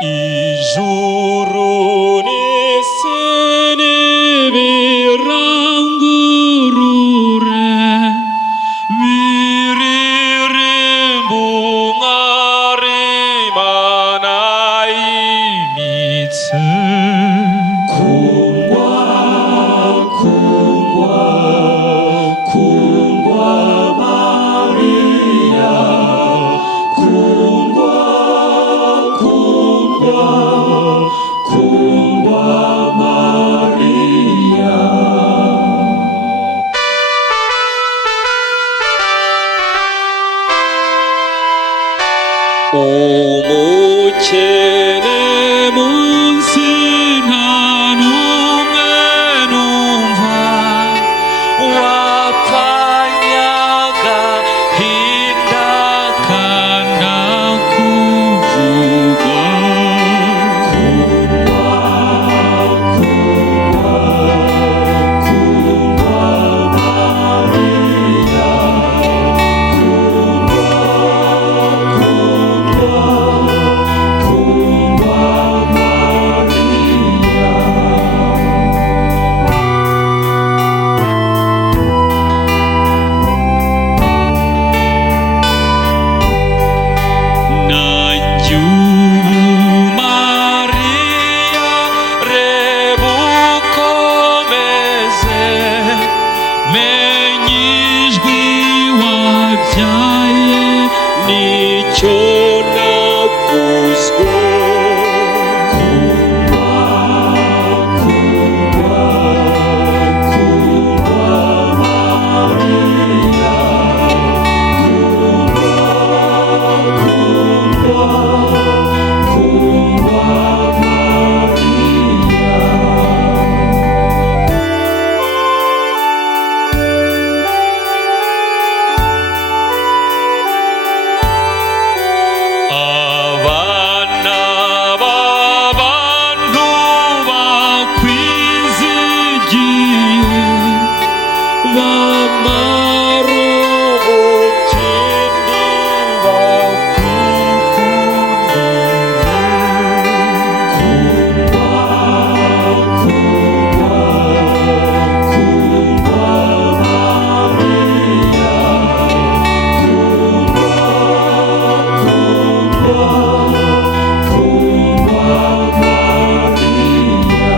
ijuru n'isi nibirangurure biririmba umwami Imana yimitse. kundwa kundwa kundwa Mariya, kundwa kundwa kundwa Mariya. umukene munsi nta n'umwe numva, wapfanyaga hinda kanakuvuga. kundwa kundwa kundwa Mariya, kundwa kundwa kundwa Mariya. nanjye ubu Mariya, reba ukomeze, menya ijwi wabyaye nicyo naguzwe. kundwa kundwa kundwa Mariya, kundwa kundwa kundwa Mariya. abana b'abantu bakwizigiye, bamara ubutindi bakwikundire. kundwa kundwa kundwa Mariya, kundwa kundwa kundwa Mariya.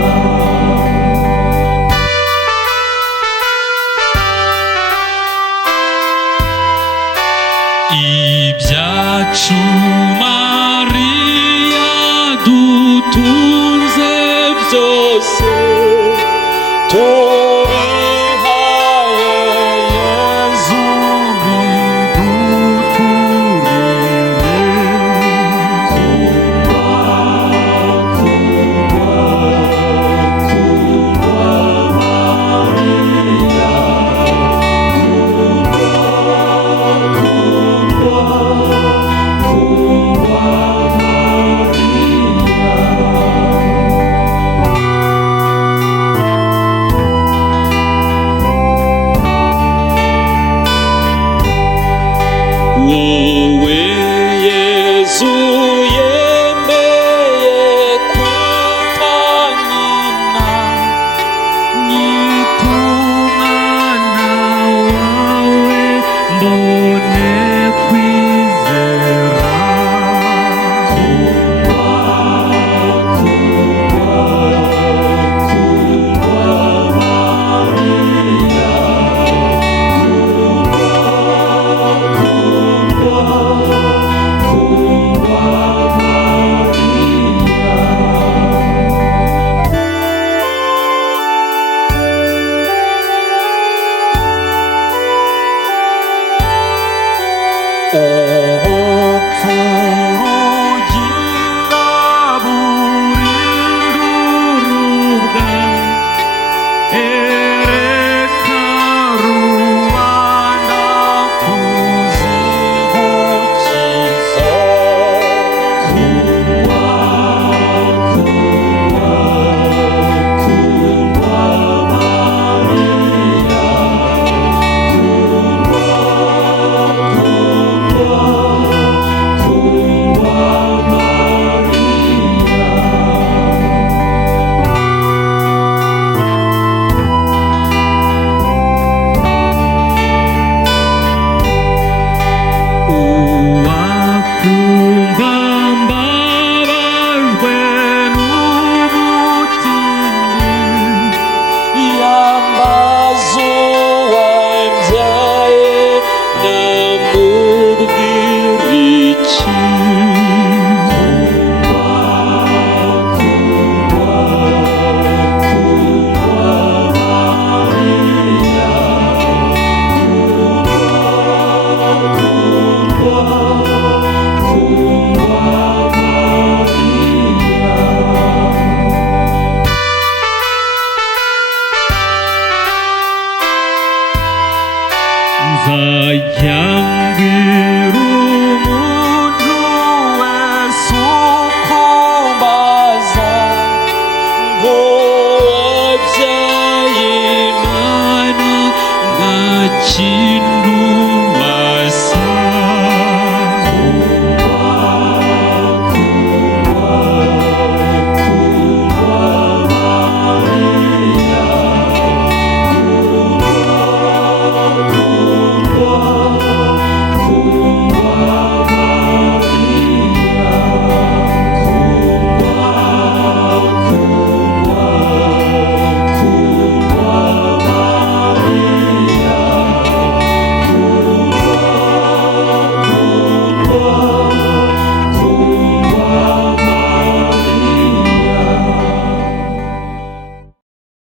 ibyacu Mariya dutunze byose, tubihaye Yezu biduturire. kundwa kundwa kundwa Mariya, kundwa kundwa kundwa Mariya. wowe Yezu